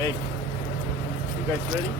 Make. You guys ready?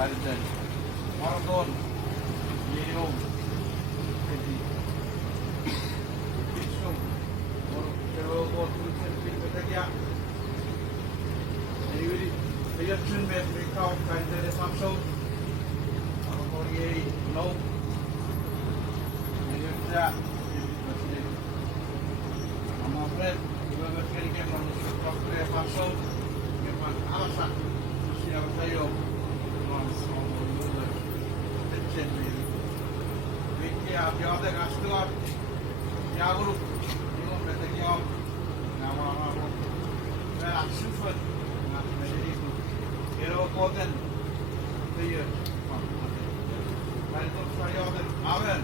Kaliten Marathon Yeom Jadi Kisum Pero Tulisan Pilkatagia Anyway Reaction में देखा हूँ कायदे ने सामने और ये नौ ये क्या हम अपने इधर करके हम डॉक्टर के पास हो ये पास आशा उसी अवस्था यो देखिए आप याद है राष्ट्र आप क्या करो ये मैं देखिए आप नाम हमारा मैं एक्शन फल ना मेरी Pero poten hier. Maar het is van jou en Amen.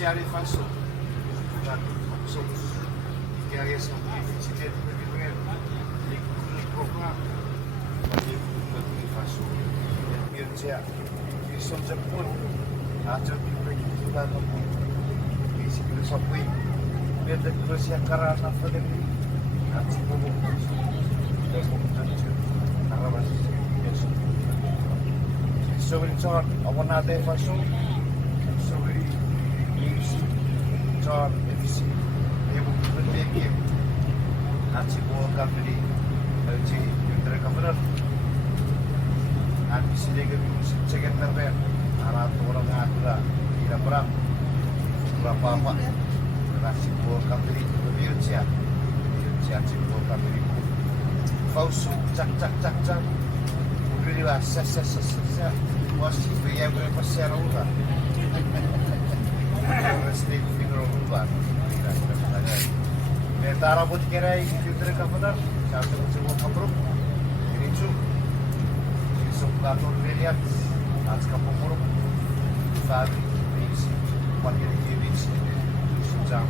Siari falso. Somos que hay eso si tiene que vivir el programa y falso. Bien sea que son de pun aja kita no di sini sampai beda Rusia karena apa ini nanti bobo dan nanti arabas yes so in short awana de falso so very John FC ibu berleki nanti bawa company LG Yudra Governor nanti sedikit second terbaik arah orang ada tidak berang berapa apa nanti bawa company lebih usia bawa company Fausu cak udah ses masih biaya berapa share udah State figure berubah. Mentara buat kira itu terkapar, satu coba kapruk, ini cu, ini sebuah lihat, as kapur, saat ini pakai kiri, sejam.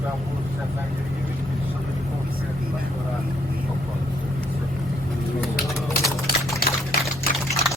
Campur, saya jadi ini, sampai di konsep, orang